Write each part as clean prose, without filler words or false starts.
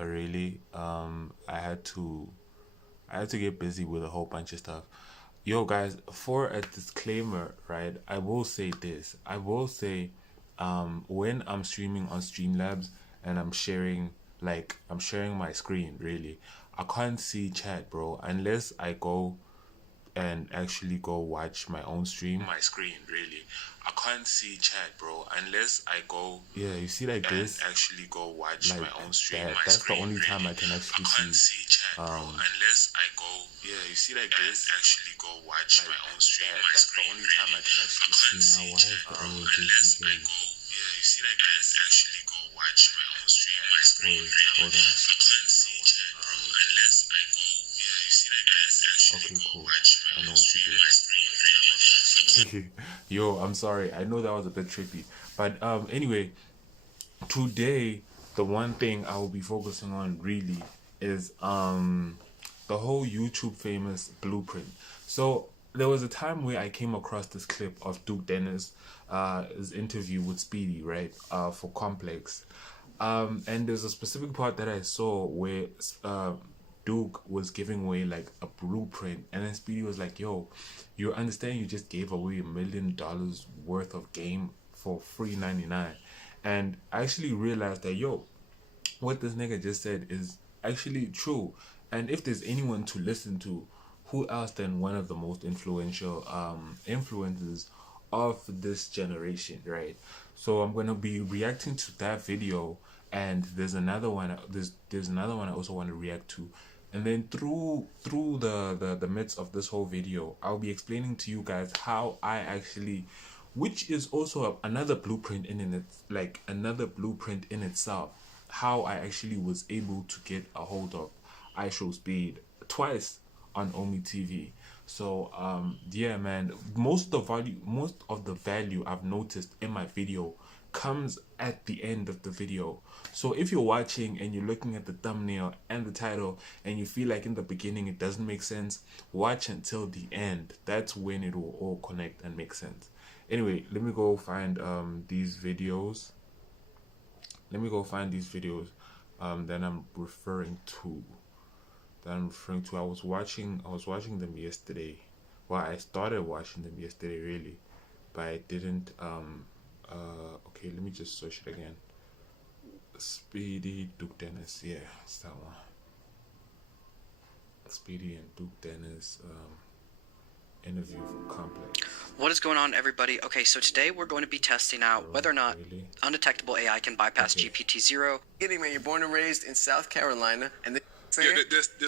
really. I had to get busy with a whole bunch of stuff. Yo, guys, for a disclaimer, right? I will say this. I will say, when I'm streaming on Streamlabs and I'm sharing my screen. Really, I can't see chat, bro, unless I go and actually go watch my own stream. My screen, really. I can't see chat, bro, unless I go. Yeah, you see like this. Actually go watch like my own stream. That's screen, the only time really. I can actually see. I can't see chat, bro, unless I go. Yeah, you see like this. Actually go watch like my own stream. That's screen, the only time I can actually see. Now, why is the orientation changed? Yeah, you see like this. Actually go watch my own stream. My screen. Wait, hold on. I can't see chat, bro, unless I go. Yeah, you see like this. Actually okay, cool. I know what to do. Yo, I'm sorry. I know that was a bit trippy. But anyway, today the one thing I will be focusing on really is the whole YouTube famous blueprint. So there was a time where I came across this clip of Duke Dennis his interview with Speedy, right? For Complex. And there's a specific part that I saw where Duke was giving away like a blueprint, and then Speedy was like, yo, you understand you just gave away $1 million worth of game for free 99. And I actually realized that, yo, what this nigga just said is actually true. And if there's anyone to listen to, who else than one of the most influential influencers of this generation, right? So I'm gonna be reacting to that video, and there's another one I also want to react to. And then through the midst of this whole video, I'll be explaining to you guys how I actually, which is also another blueprint another blueprint in itself, how I actually was able to get a hold of iShowSpeed twice on Omi TV. So yeah, man, most of the value I've noticed in my video comes at the end of the video. So if you're watching and you're looking at the thumbnail and the title and you feel like in the beginning it doesn't make sense, watch until the end. That's when it will all connect and make sense. Anyway, let me go find these videos. That I'm referring to. I was watching them yesterday. Well, I started watching them yesterday really, but I didn't okay, let me just search it again. Speedy Duke Dennis, yeah, it's that one. Speedy and Duke Dennis interview for Complex. What is going on, everybody? Okay, so today we're going to be testing out whether or not undetectable AI can bypass GPT-0. Man, you're born and raised in South Carolina, and this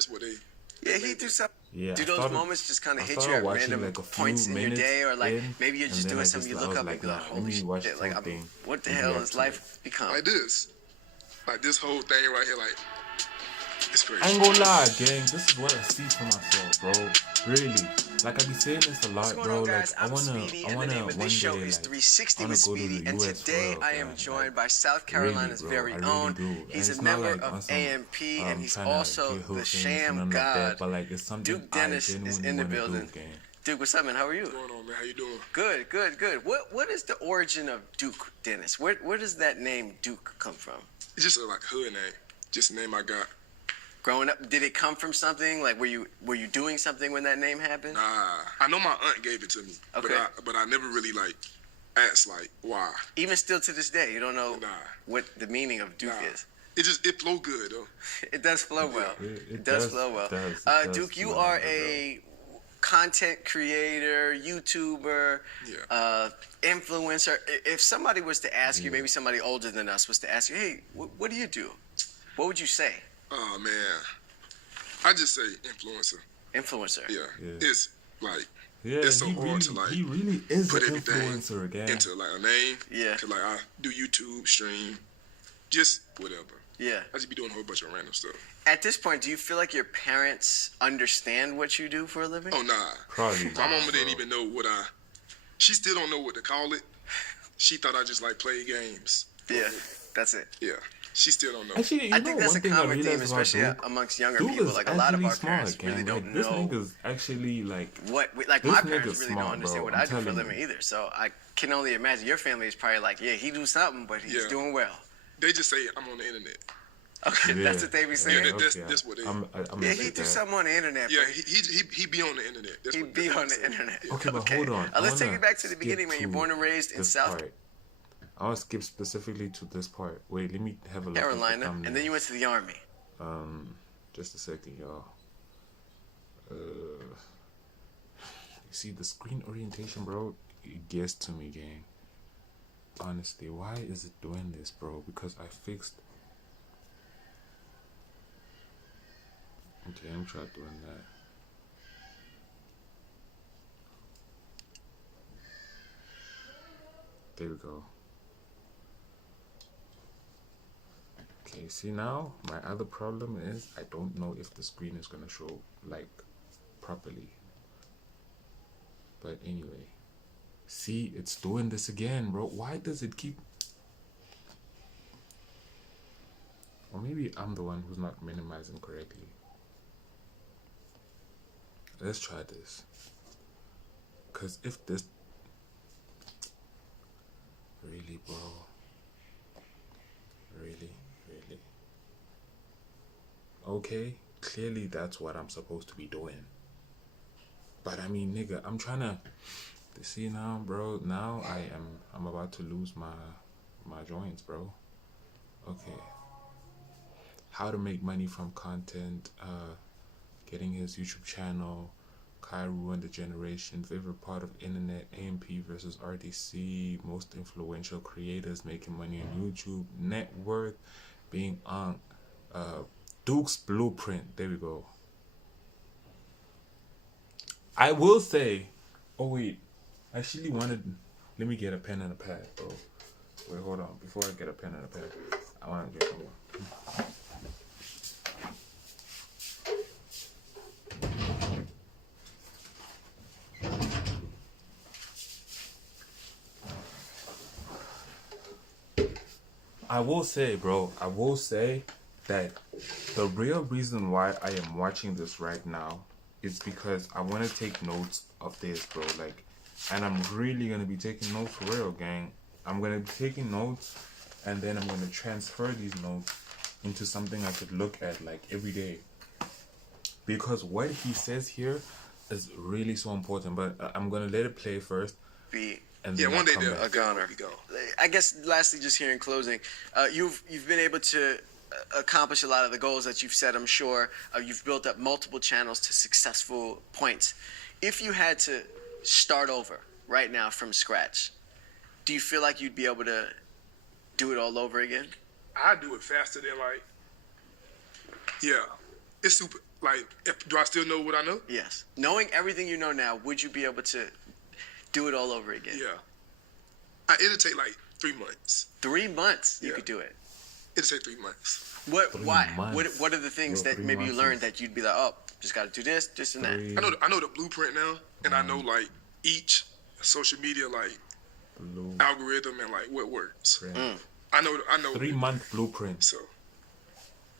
what they. Yeah, he do something. Yeah, do those moments just kind of hit you at random like points in your day, or like maybe you're just doing something, you look up and be like, holy shit, like what the hell has life become? Like this whole thing right here, like it's crazy. I ain't gonna lie, gang. This is what I see for myself, bro. Really, like I be saying this a lot, bro. Like I wanna one day, like, this show is 360 with Speedy, and today I am joined by South Carolina's very own. He's a member of AMP, and he's also the Sham God. But like it's something Duke Dennis is in the building. Duke, what's up, man? How are you? What's going on, man? How you doing? Good. What is the origin of Duke Dennis? Where does that name Duke come from? It's just like a hood name, just a name I got. Growing up, did it come from something? Like, were you doing something when that name happened? Nah, I know my aunt gave it to me. Okay. But I never really like asked like why. Even still to this day, you don't know what the meaning of Duke is. It flow good though. It does flow well. It does flow well. Duke, you are a content creator, YouTuber, influencer. If somebody was to ask you, maybe somebody older than us was to ask you, hey, what do you do? What would you say? Oh man, I just say influencer. Influencer. Yeah. It's like Yeah, it's so hard to like he really is put an everything influencer again. into like a name. Yeah. Cause like I do YouTube, stream, just whatever. Yeah. I just be doing a whole bunch of random stuff. At this point, do you feel like your parents understand what you do for a living? Oh nah. Probably. My mama didn't even know what she still don't know what to call it. She thought I just like play games. Yeah, that's it. Yeah. She still don't know. Actually, I think that's a common theme, especially amongst younger people. Like a lot of our parents really don't know. This nigga's actually like what. Like my parents really don't understand what I do for a living either. So I can only imagine your family is probably like, yeah, he do something, but he's doing well. They just say I'm on the internet. Okay, Yeah. that's what they be saying. Yeah, that's what they. Yeah, he do something on the internet. Yeah, he be on the internet. He be on the internet. Okay, but hold on. Let's take it back to the beginning, man. You're born and raised in South I want to skip specifically to this part. Wait, let me have a look. Carolina, and then you went to the Army. Just a second, y'all. You see the screen orientation, bro? It gets to me, gang. Honestly, why is it doing this, bro? Because I fixed. Okay, I'm trying doing that. There we go. Okay, see now, my other problem is I don't know if the screen is gonna show like properly. But anyway, see, it's doing this again, bro. Why does it keep? Or maybe I'm the one who's not minimizing correctly. Let's try this. Cause if this really, bro, really. Okay, clearly that's what I'm supposed to be doing. But I mean, nigga, I'm trying to see now, bro. Now I'm about to lose my joints, bro. Okay. How to make money from content, getting his YouTube channel, Kairu and the Generation, favorite part of internet, AMP versus RDC, most influential creators making money on YouTube, net worth, being on Duke's Blueprint. There we go. I will say, oh wait, I actually wanted, let me get a pen and a pad, bro. Wait, hold on. Before I get a pen and a pad, I want to get some more. I will say, bro, that the real reason why I am watching this right now is because I want to take notes of this, bro. Like, and I'm really going to be taking notes for real, gang. I'm going to be taking notes, and then I'm going to transfer these notes into something I could look at, like, every day. Because what he says here is really so important. But I'm going to let it play first. And yeah, one day a goner. I guess lastly, just here in closing, you've been able to accomplish a lot of the goals that you've set. I'm sure you've built up multiple channels to successful points. If you had to start over right now from scratch, do you feel like you'd be able to do it all over again? I do it faster than it's super. Like, do I still know what I know? Yes. Knowing everything you know now, would you be able to do it all over again? Yeah. It'll take like 3 months. 3 months you could do it. It'll take 3 months. Why? What are the things that maybe you learned that you'd be like, oh, just got to do this and that? I know the blueprint now, and I know like each social media like algorithm and like what works. I know 3 month blueprint. So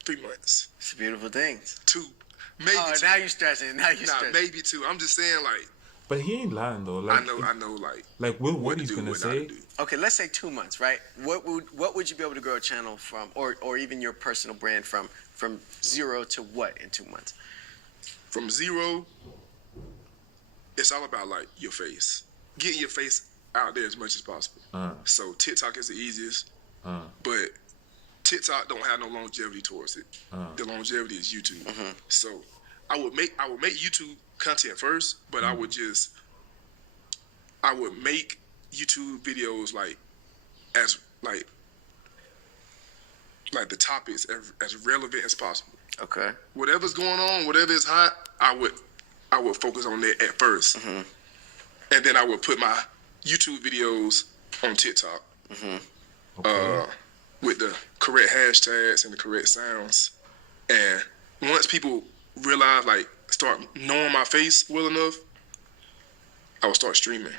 3 months. It's a beautiful thing. 2, maybe. Oh, 2. Now you stressing. Maybe 2. I'm just saying like. But he ain't lying though. Like, I know, like what he's gonna say. Okay, let's say 2 months, right? What would you be able to grow a channel from, or even your personal brand from 0 to what in 2 months? From 0, it's all about like your face, getting your face out there as much as possible. So TikTok is the easiest, but TikTok don't have no longevity towards it. The longevity is YouTube. So I would make YouTube content first, but I would make YouTube videos like as like the topics as relevant as possible. Okay. Whatever's going on, whatever is hot, I would focus on that at first, and then I would put my YouTube videos on TikTok with the correct hashtags and the correct sounds. And once people realize, like, start knowing my face well enough, I would start streaming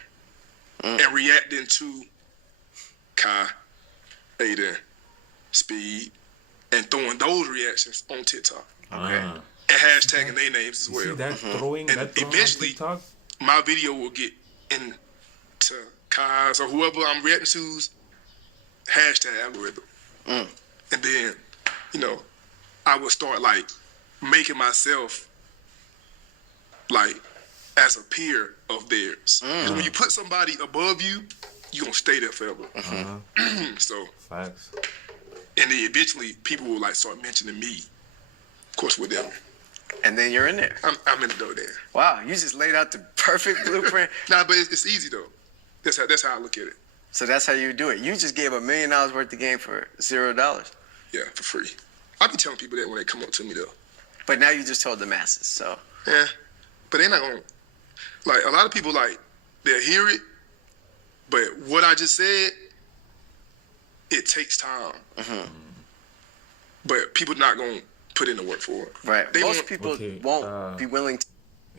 and reacting to Kai, Aiden, Speed, and throwing those reactions on TikTok. Okay. And hashtagging their names as well. See that throwing, and that eventually, TikTok? My video will get into Kai's or whoever I'm reacting to's hashtag algorithm. And then, I would start like making myself like as a peer of theirs. Because when you put somebody above you, you're gonna stay there forever. So facts. And then eventually people will like start mentioning me, of course, with them. And then you're in there. I'm in the door there. Wow, you just laid out the perfect blueprint. Nah, but it's easy though. That's how I look at it. So that's how you do it. You just gave $1 million worth of game for $0. Yeah, for free. I be telling people that when they come up to me though. But now you just told the masses, so. Yeah, but they're not gonna, like, a lot of people, like, they'll hear it, but what I just said, it takes time. But people not gonna put in the work for it. Right. Most people won't be willing to.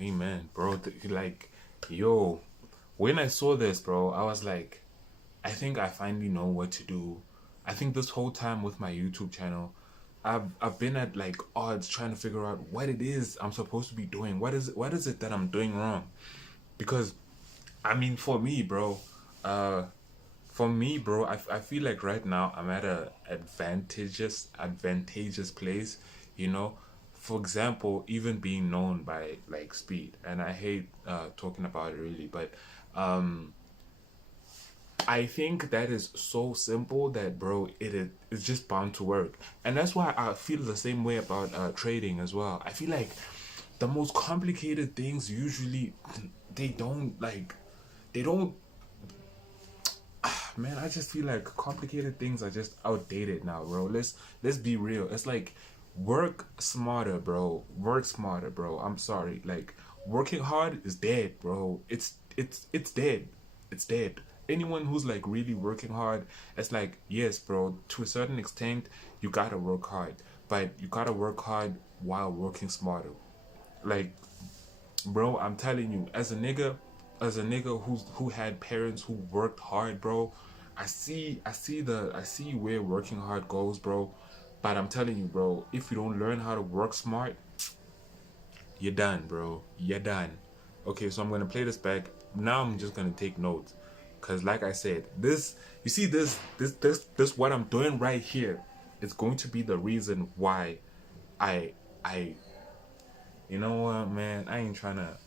Amen, bro. Like, yo, when I saw this, bro, I was like, I think I finally know what to do. I think this whole time with my YouTube channel, I've been at like odds trying to figure out what it is I'm supposed to be doing. What is it that I'm doing wrong? Because, I mean, for me, bro, I feel like right now I'm at a advantageous place, you know. For example, even being known by like Speed, and I hate talking about it really, but I think that is so simple that, bro, it's just bound to work. And that's why I feel the same way about trading as well. I feel like the most complicated things usually, man, I just feel like complicated things are just outdated now, bro. Let's be real. It's like, work smarter, bro. Work smarter, bro. I'm sorry. Like, working hard is dead, bro. It's dead. It's dead. Anyone who's like really working hard, it's like, yes, bro, to a certain extent, you gotta work hard, but you gotta work hard while working smarter. Like, bro, I'm telling you, as a nigga who had parents who worked hard, bro, I see where working hard goes, bro. But I'm telling you, bro, if you don't learn how to work smart, you're done, bro. You're done. Okay, so I'm gonna play this back. Now I'm just gonna take notes. Cause like I said, this what I'm doing right here is going to be the reason why I you know what, man, I ain't trying to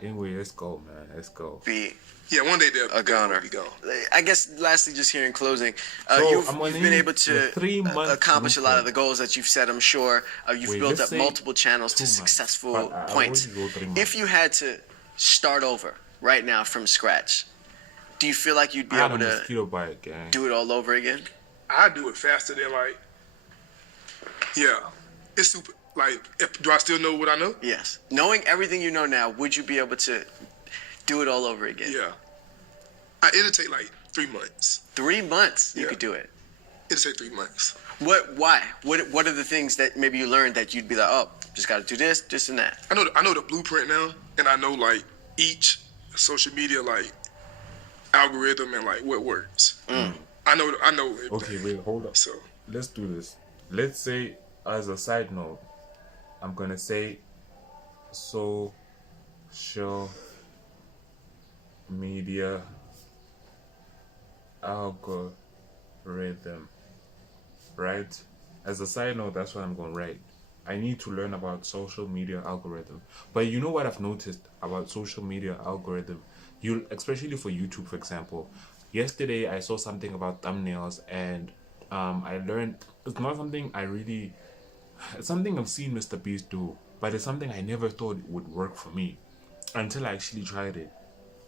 anyway, let's go, man. Let's go. Yeah, one day they'll a goner. Be gone. I guess lastly, just here in closing, So you've been able to accomplish a lot of the goals that you've set, I'm sure. You've built up multiple channels to successful points. If you had to start over right now from scratch, do you feel like you'd be able to do it all over again? I do it faster than like, yeah, it's super. Like, do I still know what I know? Yes. Knowing everything you know now, would you be able to do it all over again? Yeah. It'll take like 3 months. 3 months, you could do it. It'll take 3 months. Why? What are the things that maybe you learned that you'd be like, oh, just got to do this, and that? I know the blueprint now, and I know like each social media like algorithm and like what works. I know everything. Okay, wait, hold up. So let's do this. Let's say, as a side note, I'm gonna say social media algorithm, right? As a side note, that's what I'm gonna write. I need to learn about social media algorithm. But you know what I've noticed about social media algorithm? Especially for YouTube, for example. Yesterday I saw something about thumbnails, and I learned it's not something it's something I've seen Mr. Beast do, but it's something I never thought would work for me until I actually tried it.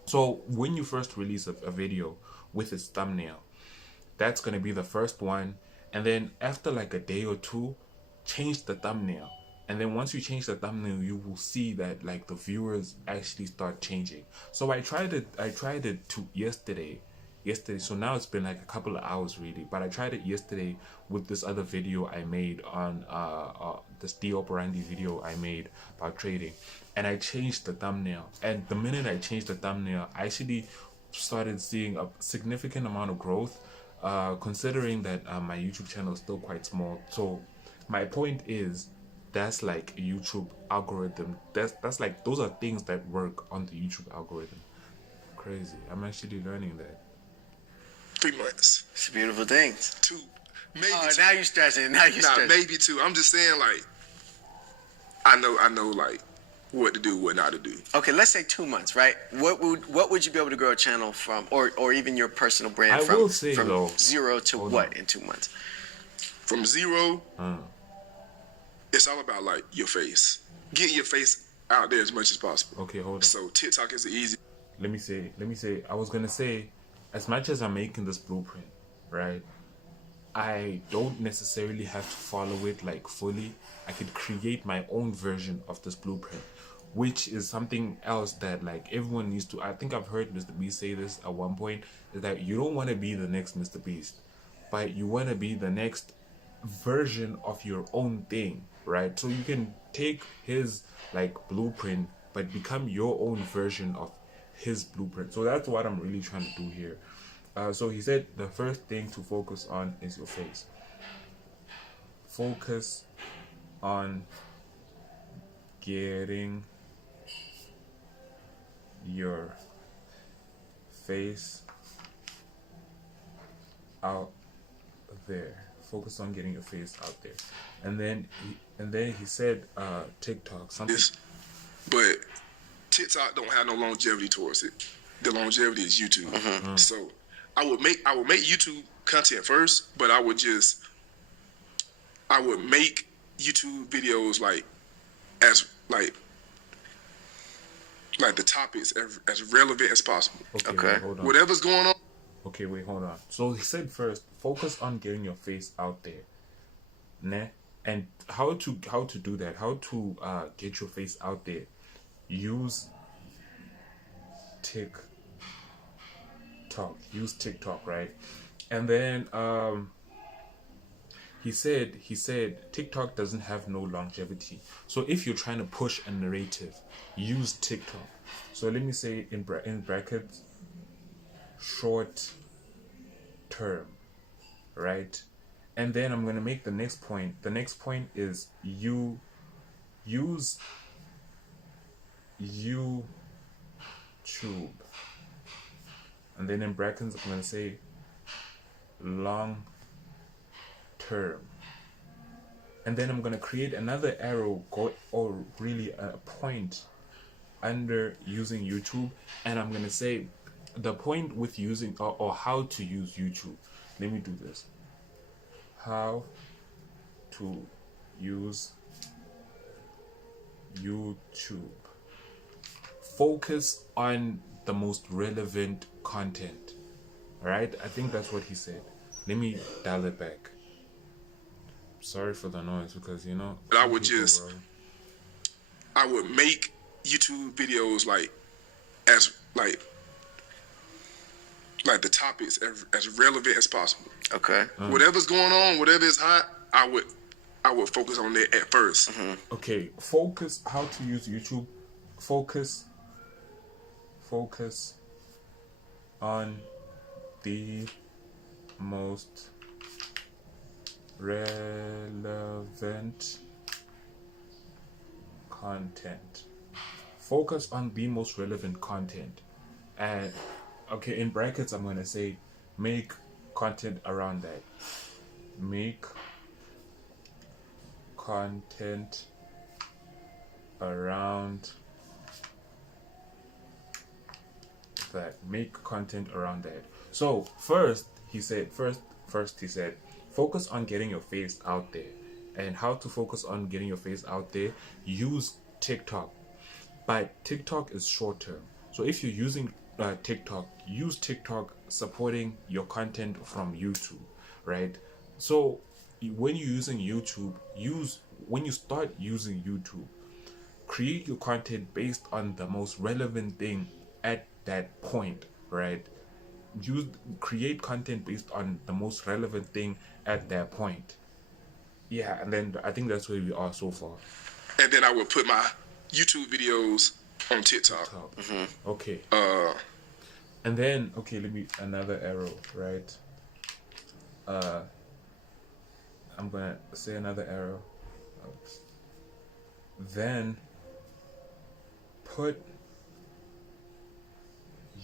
So when you first release a video with its thumbnail, that's going to be the first one. And then after like a day or two, change the thumbnail. And then once you change the thumbnail, you will see that like the viewers actually start changing. So I tried it to yesterday. So now it's been like a couple of hours really, but I tried it yesterday with this other video I made on this de-operandi video I made about trading, and I changed the thumbnail. And the minute I changed the thumbnail, I actually started seeing a significant amount of growth, considering that my YouTube channel is still quite small. So my point is, that's like a YouTube algorithm. That's like, those are things that work on the YouTube algorithm. Crazy. I'm actually learning that. 3 months. It's a beautiful thing. Maybe two. Now you stressing. Now you stressing. Maybe two. I'm just saying, like, I know, like, what to do, what not to do. Okay, let's say 2 months, right? What would you be able to grow a channel from, or even your personal brand from 0 to what in 2 months? From 0, it's all about like your face. Get your face out there as much as possible. Okay, hold on. So TikTok is easy. Let me say. I was gonna say, as much as I'm making this blueprint, right? I don't necessarily have to follow it like fully. I could create my own version of this blueprint, which is something else that like everyone needs to. I think I've heard Mr. Beast say this at one point, is that you don't want to be the next Mr. Beast, but you want to be the next version of your own thing, right? So you can take his like blueprint, but become your own version of his blueprint. So that's what I'm really trying to do here. So he said the first thing to focus on is your face. Focus on getting your face out there. Focus on getting your face out there. And then he said TikTok something. Yes, but TikTok don't have no longevity towards it. The longevity is YouTube. So I would make YouTube content first, but I would make YouTube videos like as the topics as relevant as possible. Okay. Hold on. Whatever's going on. Okay, wait, hold on. So he said first, focus on getting your face out there. Nah? And how to do that? How to get your face out there? Use TikTok. Use TikTok, right? And then he said TikTok doesn't have no longevity. So if you're trying to push a narrative, use TikTok. So let me say in brackets, short term, right? And then I'm gonna make the next point. The next point is you use YouTube. And then in brackets I'm gonna say long term. And then I'm gonna create another arrow or really a point under using YouTube, and I'm gonna say the point with using or how to use YouTube. Let me do this. How to use YouTube. Focus on the most relevant content. Alright? I think that's what he said. Let me dial it back. Sorry for the noise because But I would make YouTube videos like as the topics as relevant as possible. Okay. Whatever's going on, whatever is hot, I would focus on that at first. Okay, focus how to use YouTube. Focus on the most relevant content. Focus on the most relevant content. And okay, in brackets I'm going to say make content around that. Make content around that. Make content around that. So first he said focus on getting your face out there. And how to focus on getting your face out there? Use TikTok. But TikTok is short term. So if you're using TikTok, use TikTok supporting your content from YouTube, right? So when you're using YouTube, when you start using YouTube, create your content based on the most relevant thing at that point, right? Create content based on the most relevant thing at that point. Yeah, and then I think that's where we are so far. And then I would put my YouTube videos on TikTok. Okay. And then let me another arrow, right? I'm gonna say another arrow. Then put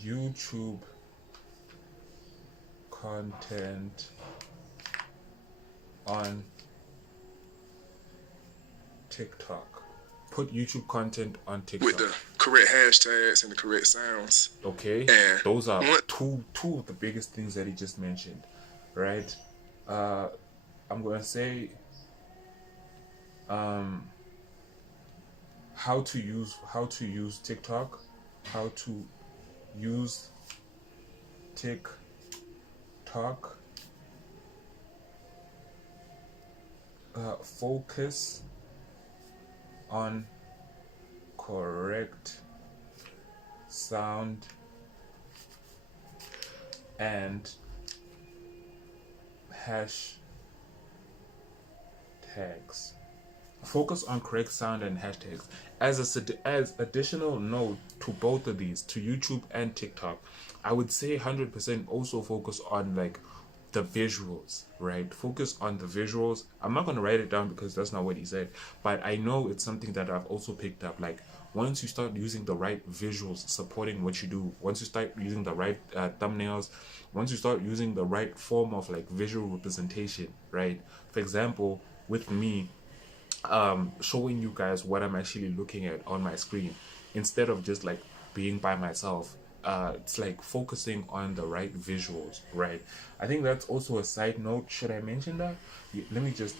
YouTube content on TikTok. Put YouTube content on TikTok with the correct hashtags and the correct sounds. Okay, and those are two of the biggest things that he just mentioned, right? I'm gonna say how to use TikTok, how to use TikTok, focus on correct sound and hashtags. Focus on correct sound and hashtags. As additional note to both of these, to YouTube and TikTok, I would say 100% also focus on like the visuals, right? Focus on the visuals. I'm not going to write it down because that's not what he said, but I know it's something that I've also picked up. Like, once you start using the right visuals supporting what you do, once you start using the right thumbnails, once you start using the right form of like visual representation, right? For example, with me, showing you guys what I'm actually looking at on my screen instead of just like being by myself. It's like focusing on the right visuals, right? I think that's also a side note. Should I mention that? Yeah, let me just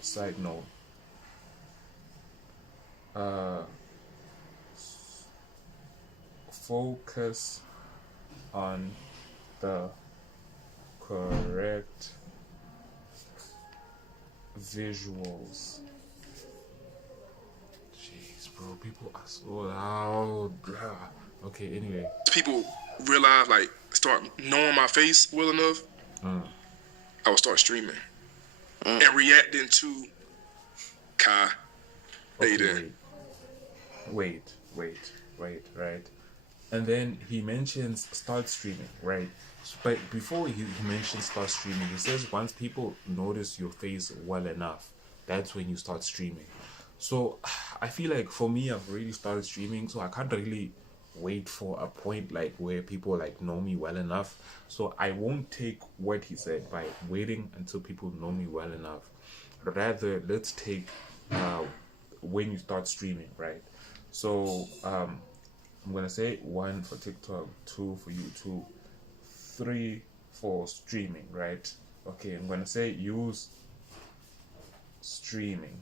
side note. Focus on the correct visuals. Jeez, bro, people are so loud. Okay, anyway. People realize, like, start knowing my face well enough, I will start streaming and reacting to Kai, Aiden. Wait, right? And then he mentions start streaming, right? But before he mentions start streaming, he says once people notice your face well enough, that's when you start streaming. So I feel like for me, I've already started streaming, so I can't really wait for a point like where people like know me well enough. So I won't take what he said by waiting until people know me well enough. Rather, let's take when you start streaming, right? So I'm gonna say 1 for TikTok, 2 for YouTube, 3 for streaming, right? Okay, I'm gonna say use streaming.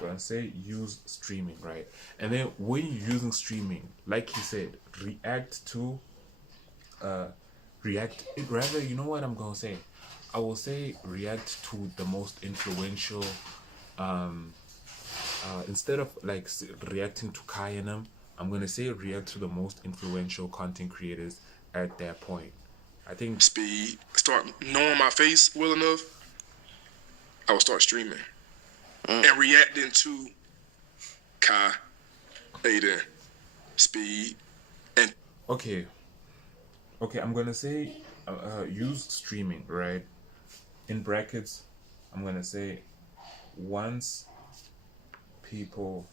And say use streaming, right? And then when you're using streaming, like he said, react to rather, you know what I'm gonna say? I will say react to the most influential instead of like reacting to Kai and them, I'm gonna say react to the most influential content creators at that point. I think speed, start knowing my face well enough, I will start streaming and reacting to Kai, Aiden, Speed, and okay, I'm gonna say use streaming, right? In brackets, I'm gonna say once people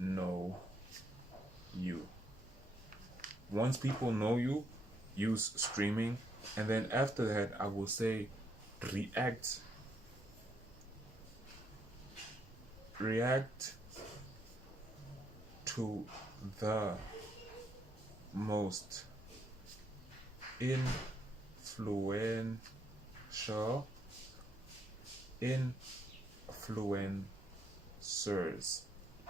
know you. Once people know you, use streaming, and then after that, I will say react to the most influencers,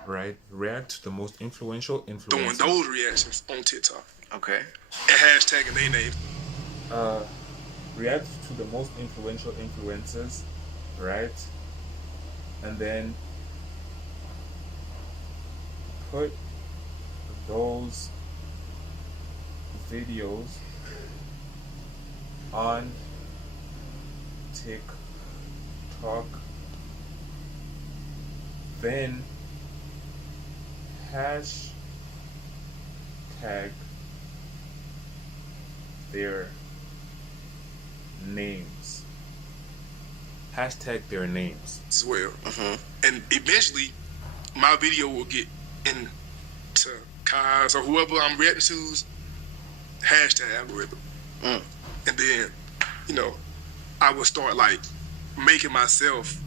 right? React to the most influential influencers. Doing those reactions on TikTok. Okay. And hashtagging their name. React to the most influential influencers, right? And then put those videos on TikTok, then hashtag their names. Hashtag their names as well. And eventually my video will get into Kai's or whoever I'm reacting to's hashtag algorithm. And then, I would start like making myself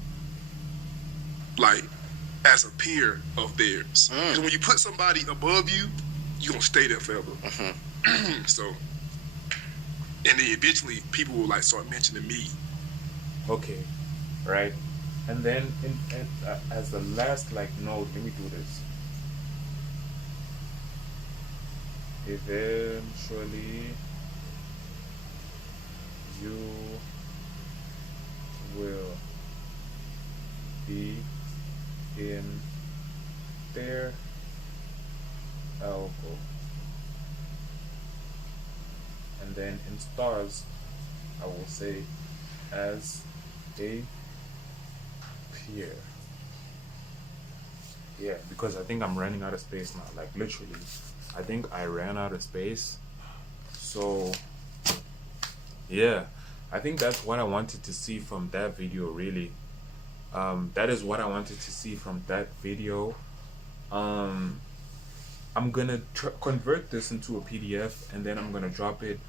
like as a peer of theirs. Because when you put somebody above you, you're gonna stay there forever. So, and then eventually people will like start mentioning me. Okay, right. And then as the last like note, let me do this. Eventually you will be in their elbow. And then in stars, I will say as a peer. Yeah, because I think I'm running out of space now. Like literally, I think I ran out of space. So yeah, I think that's what I wanted to see from that video. Really, that is what I wanted to see from that video. I'm gonna convert this into a PDF, and then I'm gonna drop it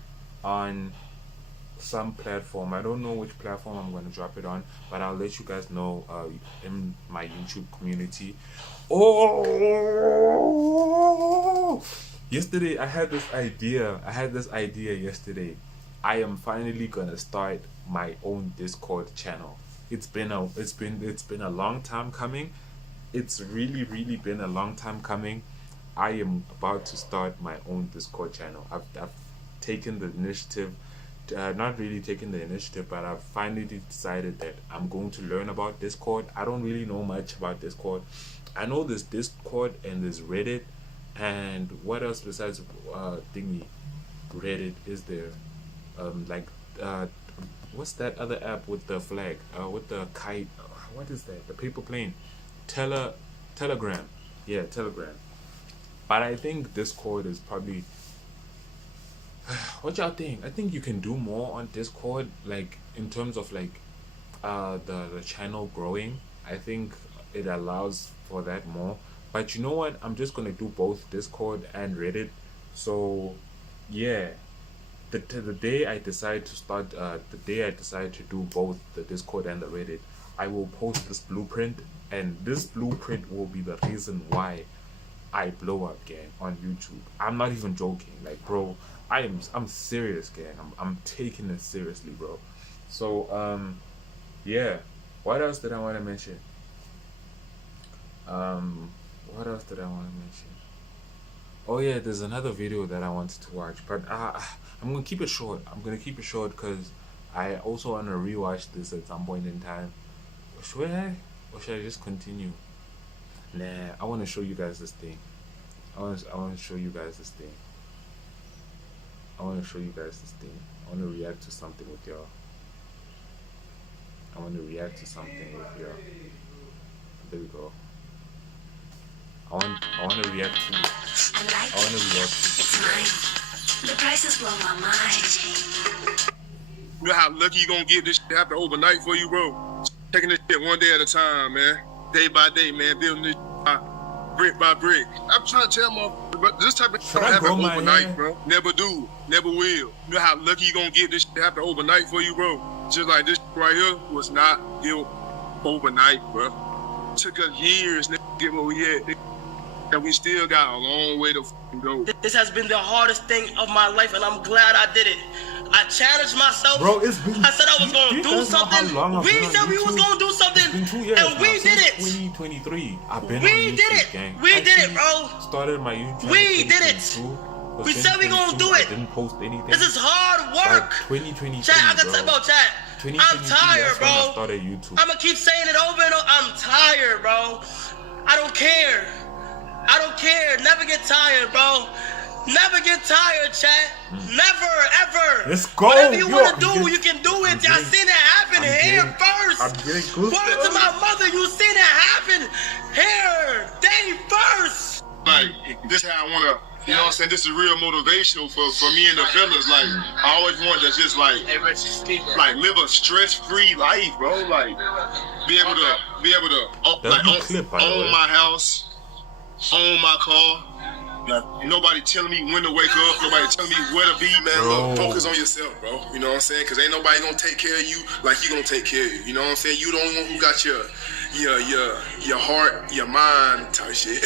on some platform. I don't know which platform I'm gonna drop it on, but I'll let you guys know in my YouTube community. Oh, yesterday I had this idea. Yesterday. I am finally gonna start my own Discord channel. It's been a long time coming. It's really been a long time coming. I am about to start my own Discord channel. I've taken the initiative, not really taken the initiative, but I've finally decided that I'm going to learn about Discord. I don't really know much about Discord. I know there's Discord and there's Reddit, and what else besides Reddit is there? What's that other app with the flag? With the kite? What is that? The paper plane? Telegram. Yeah, Telegram. But I think Discord is probably. What y'all think? I think you can do more on Discord, like in terms of like the channel growing. I think it allows for that more. But you know what? I'm just gonna do both Discord and Reddit. So yeah, the day I decide to start, the day I decide to do both the Discord and the Reddit, I will post this blueprint, and this blueprint will be the reason why I blow up, gang, on YouTube. I'm not even joking, like, bro. I'm serious, gang. I'm taking it seriously, bro. So yeah. What else did I want to mention? What else did I want to mention? Oh yeah, there's another video that I wanted to watch, but I'm gonna keep it short. Because I also want to rewatch this at some point in time. Should I? Or should I just continue? Nah, I want to show you guys this thing. I want to show you guys this thing. I want to react to something with y'all. There we go. I want to react to. It's mine. The prices blow my mind. You know how lucky you gonna get this shit happen overnight for you, bro? Taking this shit one day at a time, man. Day by day, man. Building this brick by brick. I'm trying to tell motherfuckers, but this type of shit don't happen overnight, bro. Never do. Never will. You know how lucky you gonna get this shit happen overnight for you, bro? Just like this right here was not built overnight, bro. Took us years to get where we at. And we still got a long way to go. This has been the hardest thing of my life, and I'm glad I did it. I challenged myself. Bro, it's been. I said I was going to do something. We said we was going to do something. It's been 2 years and we did it. 2023. I've been we on YouTube, did it. Gang. We did it, bro. Started my YouTube. We did it. We said we going to do it. I didn't post anything. This is hard work. 2023. Chat, I can talk about chat. I'm tired, bro. I started YouTube. I'm going to keep saying it over and over. I'm tired, bro. I don't care. Never get tired, bro. Never get tired, chat. Never, ever. Let's go. Whatever you want to do, you can do it. Y'all seen it happen here first. I'm getting close. Word to my mother, you seen it happen here. Day first. Like, this is how I want to, you know what I'm saying? This is real motivational for me and the fellas. Like, I always wanted to just, like live a stress-free life, bro. Like, be able to own my house, own my car, Nobody telling me when to wake up. Nobody telling me where to be, man. Look, focus on yourself, bro. You know what I'm saying? Because ain't nobody gonna take care of you like you gonna take care of you. You know what I'm saying? You the only one who got your heart, your mind type shit.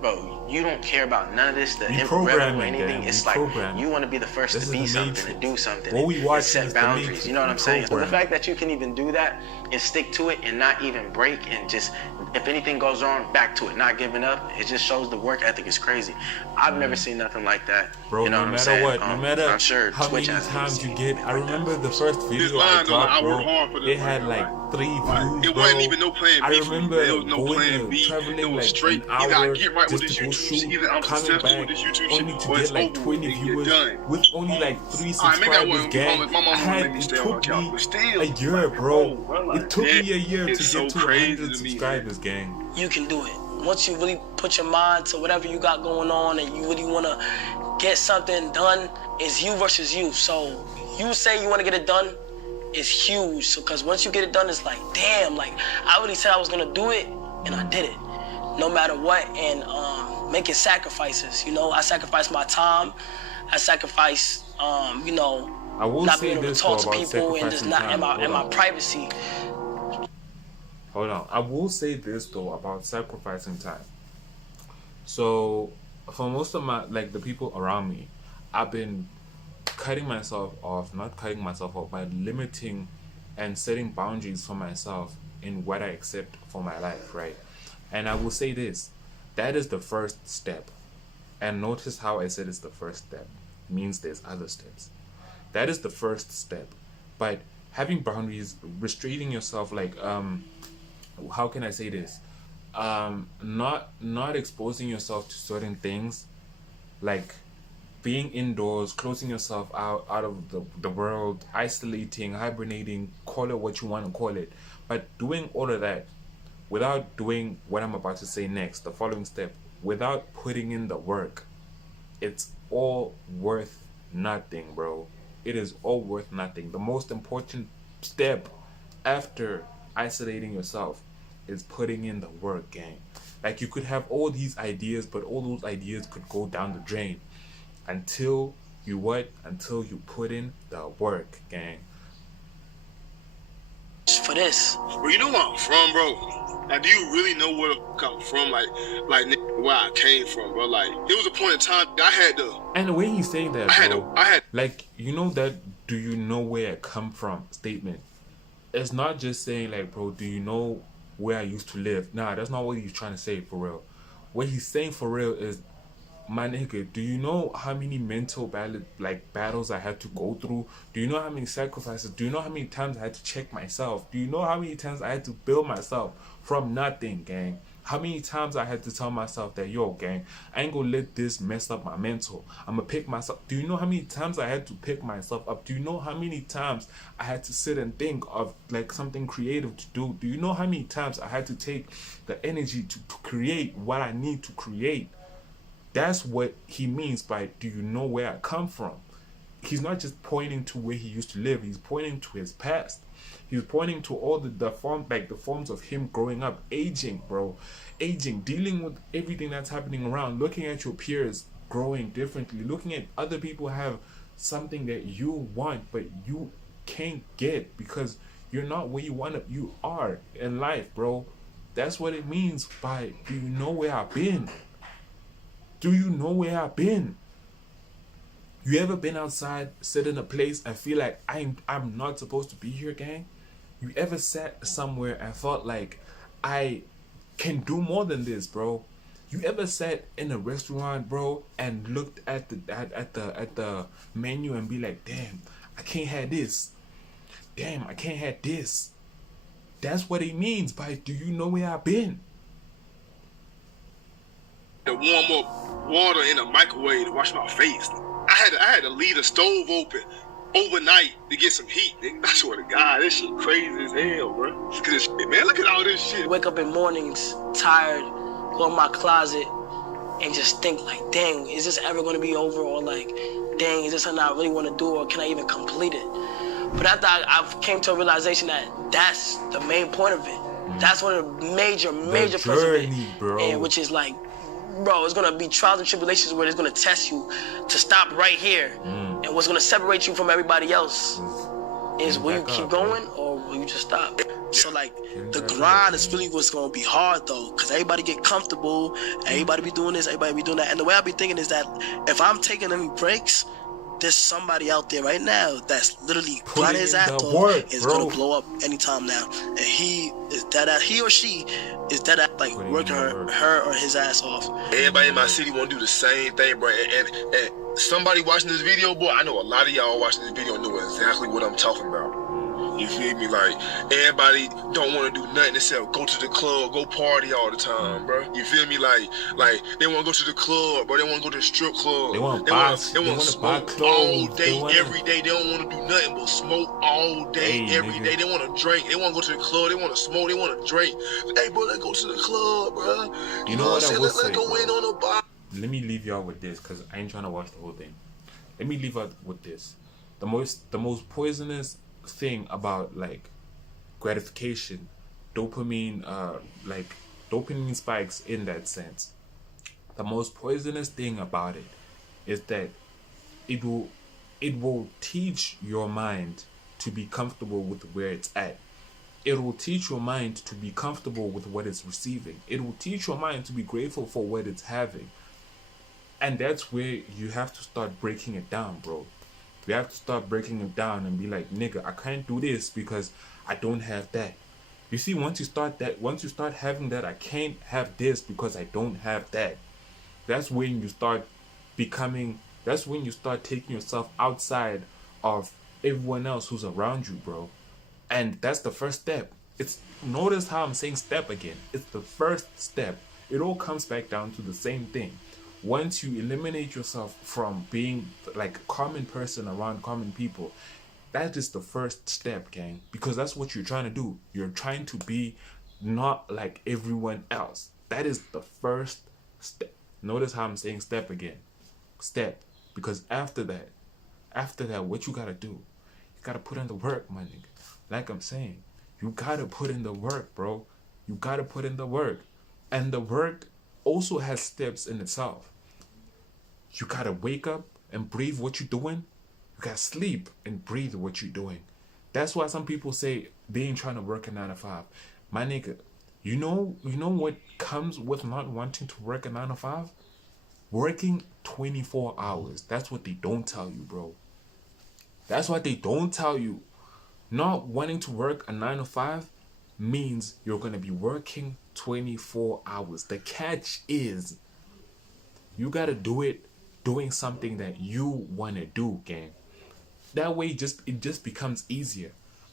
Bro, you don't care about none of this, the revenue or anything. It's like you want to be the first to be something, to do something, and set boundaries. You know what I'm saying? So the fact that you can even do that and stick to it and not even break and just, if anything goes wrong, back to it, not giving up, it just shows the work ethic is crazy. I've never seen nothing like that. Bro, you know no what I'm saying? No matter I'm sure how Twitch many times you get, I remember the first video I dropped, bro, it had like 3 views, It wasn't even no plan B. I remember there was no plan B. traveling It was like straight. an hour Either I get right with just this to go YouTube shit, shoot, either I'm coming successful back, with this YouTube only shit, to or get it's like over 20 with, viewers done. with only like 3 I make that subscribers, one. gang. My mama It made me stay took on couch, me but still, a year, bro. It took me a year to it's get so to crazy 100 to me, subscribers, gang. You can do it. Once you really put your mind to whatever you got going on and you really want to get something done, it's you versus you. So you say you want to get it done, it's huge. So because once you get it done, it's like, damn, like I really said I was going to do it and I did it. No matter what, and making sacrifices. You know, I sacrificed my time. I sacrificed, you know, I will not say being able this to talk to about people and just not in my privacy. Hold on. I will say this though about sacrificing time. So for most of my, like, the people around me, I've been not cutting myself off, but limiting and setting boundaries for myself in what I accept for my life, right? And I will say this, that is the first step. And notice how I said it's the first step. It means there's other steps. That is the first step. But having boundaries, restraining yourself, like, how can I say this? Not exposing yourself to certain things, like being indoors, closing yourself out of the world, isolating, hibernating, call it what you want to call it. But doing all of that without doing what I'm about to say next, the following step, without putting in the work, it's all worth nothing, bro. It is all worth nothing. The most important step after isolating yourself is putting in the work, gang. Like, you could have all these ideas, but all those ideas could go down the drain until you put in the work, gang. For this. Well, you know where I'm from, bro. Like, do you really know where I'm from? Like where I came from, bro. Like, it was a point in time I had to. And the way he's saying that, bro, I had like, you know that "do you know where I come from" statement. It's not just saying like, bro, do you know where I used to live? Nah, that's not what he's trying to say for real. What he's saying for real is, my nigga, do you know how many mental battles I had to go through? Do you know how many sacrifices? Do you know how many times I had to check myself? Do you know how many times I had to build myself from nothing, gang? How many times I had to tell myself that, yo, gang, I ain't gonna let this mess up my mental. I'm gonna pick myself. Do you know how many times I had to pick myself up? Do you know how many times I had to sit and think of like something creative to do? Do you know how many times I had to take the energy to create what I need to create? That's what he means by, do you know where I come from? He's not just pointing to where he used to live. He's pointing to his past. He's pointing to all the forms of him growing up, aging, bro. Aging, dealing with everything that's happening around, looking at your peers growing differently, looking at other people have something that you want, but you can't get because you're not where you are in life, bro. That's what it means by, do you know where I've been? Do you know where I've been? You ever been outside, sit in a place and feel like I'm not supposed to be here, gang? You ever sat somewhere and felt like I can do more than this, bro? You ever sat in a restaurant, bro, and looked at the menu and be like, damn, I can't have this. Damn, I can't have this. That's what it means by, do you know where I've been? To warm up water in a microwave to wash my face. I had to leave the stove open overnight to get some heat. I swear to God, this shit crazy as hell, bro. Look at this shit, man. Look at all this shit. Wake up in mornings tired, go in my closet, and just think like, dang, is this ever going to be over? Or like, dang, is this something I really want to do? Or can I even complete it? But after I came to a realization that that's the main point of it. That's one of the major pillars of it, bro. and which is like bro, it's gonna be trials and tribulations where it's gonna test you to stop right here. And what's gonna separate you from everybody else is will you keep going or will you just stop? So like the grind is really what's gonna be hard though, cause everybody get comfortable, everybody be doing this, everybody be doing that. And the way I be thinking is that if I'm taking any breaks, there's somebody out there right now that's literally grinding his ass off, is gonna blow up anytime now. And he or she is dead at like working her or his ass off. Everybody in my city wanna do the same thing, bro. And somebody watching this video, boy, I know a lot of y'all watching this video know exactly what I'm talking about. You feel me? Like, everybody don't want to do nothing except go to the club, go party all the time, bro. You feel me? Like they want to go to the club, bro. They want to go to the strip club. They want to smoke all day, every day. They don't want to do nothing but smoke all day, every day. They want to drink. They want to go to the club. They want to smoke. They want to drink. Hey, bro, let's go to the club, bro. You know what I will say? Let's go in on the bar. Let me leave y'all with this, because I ain't trying to watch the whole thing. Let me leave out with this. The most poisonous thing about like gratification, dopamine spikes in that sense. The most poisonous thing about it is that it will teach your mind to be comfortable with where it's at. It will teach your mind to be comfortable with what it's receiving. It will teach your mind to be grateful for what it's having. And that's where you have to start breaking it down, bro. We have to start breaking it down and be like, nigga, I can't do this because I don't have that. You see, once you start having that, I can't have this because I don't have that. That's when you start taking yourself outside of everyone else who's around you, bro. And that's the first step. Notice how I'm saying step again. It's the first step. It all comes back down to the same thing. Once you eliminate yourself from being like a common person around common people, that is the first step, gang. Because that's what you're trying to do. You're trying to be not like everyone else. That is the first step. Notice how I'm saying step again. Step. Because after that, what you gotta do? You gotta put in the work, my nigga. Like I'm saying, you gotta put in the work, bro. You gotta put in the work. And the work also has steps in itself. You gotta wake up and breathe what you're doing. You gotta sleep and breathe what you're doing. That's why some people say they ain't trying to work a 9 to 5. My nigga, you know what comes with not wanting to work a 9 to 5? Working 24 hours. That's what they don't tell you, bro. That's what they don't tell you. Not wanting to work a 9 to 5 means you're gonna be working 24 hours. The catch is you gotta do it doing something that you wanna do, gang. That way it just becomes easier.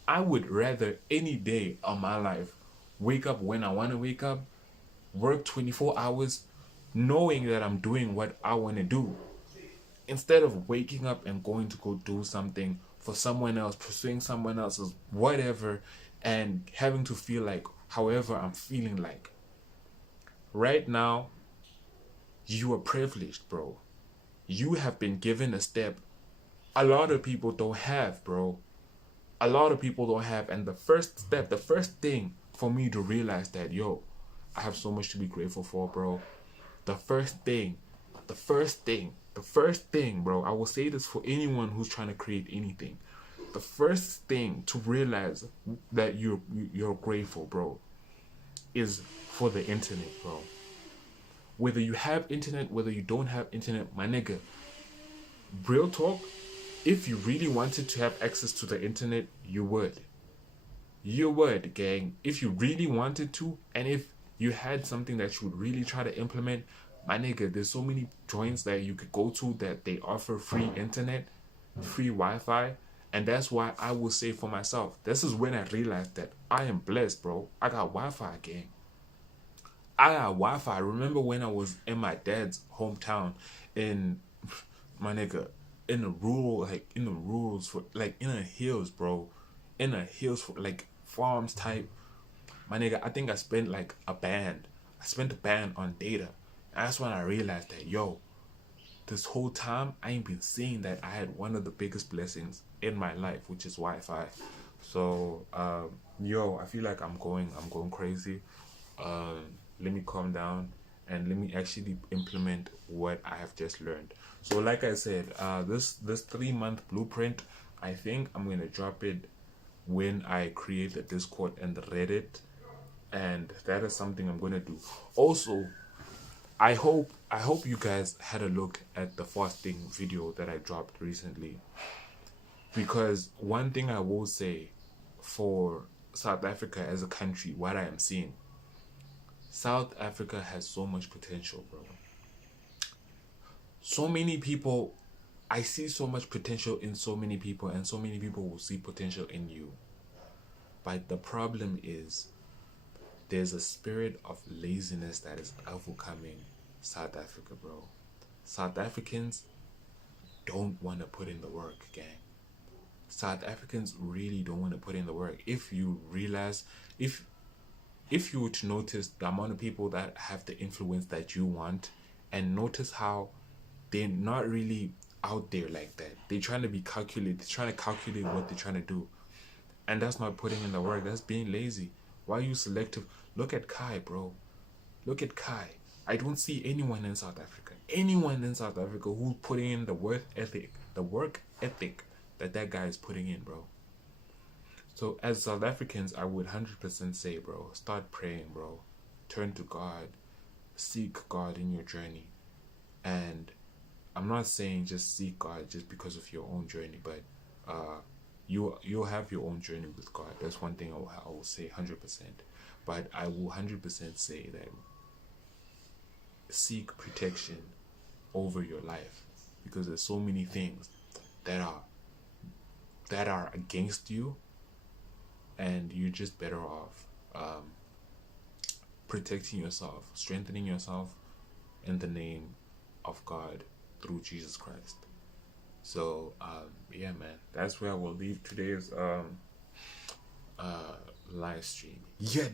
I would rather any day of my life wake up when I wanna wake up, work 24 hours, knowing that I'm doing what I wanna do, instead of waking up and going to go do something for someone else, pursuing someone else's whatever, and having to feel like however I'm feeling like. Right now, you are privileged, bro. You have been given a step a lot of people don't have, bro. A lot of people don't have. And the first step, the first thing for me to realize that, yo, I have so much to be grateful for, bro. The first thing, bro. I will say this for anyone who's trying to create anything. The first thing to realize that you're grateful, bro, is for the internet, bro. Whether you have internet, whether you don't have internet, my nigga, real talk, if you really wanted to have access to the internet, you would. You would, gang. If you really wanted to, and if you had something that you would really try to implement, my nigga, there's so many joints that you could go to that they offer free internet, free Wi-Fi. And that's why I will say for myself, this is when I realized that I am blessed, bro. I got Wi-Fi, gang. I got Wi-Fi. I remember when I was in my dad's hometown in, my nigga, in the hills, bro. In the hills, for, like, farms type. My nigga, I think I spent a band on data. And that's when I realized that, yo, this whole time, I ain't been seeing that I had one of the biggest blessings in my life, which is Wi-Fi. So, yo, I feel like I'm going crazy. Let me calm down and let me actually implement what I have just learned. So like I said, this 3-month blueprint, I think I'm gonna drop it when I create the Discord and the Reddit, and that is something I'm gonna do. Also, I hope you guys had a look at the fasting video that I dropped recently, because one thing I will say for South Africa as a country, what I am seeing, South Africa has so much potential, bro. So many people, I see so much potential in so many people, and so many people will see potential in you. But the problem is, there's a spirit of laziness that is overcoming South Africa, bro. South Africans don't want to put in the work, gang. South Africans really don't want to put in the work. If you realize, if you were to notice the amount of people that have the influence that you want, and notice how they're not really out there like that. They're trying to be calculated. They're trying to calculate what they're trying to do. And that's not putting in the work. That's being lazy. Why are you selective? Look at Kai, bro. Look at Kai. I don't see anyone in South Africa. Anyone in South Africa who's putting in the work ethic that guy is putting in, bro. So as South Africans, I would 100% say, bro, start praying, bro. Turn to God. Seek God in your journey. And I'm not saying just seek God just because of your own journey, but you'll have your own journey with God. That's one thing I will say 100%. But I will 100% say that seek protection over your life, because there's so many things that are against you, and you're just better off protecting yourself, strengthening yourself in the name of God through Jesus Christ. So yeah, man, that's where I will leave today's live stream. Yeah,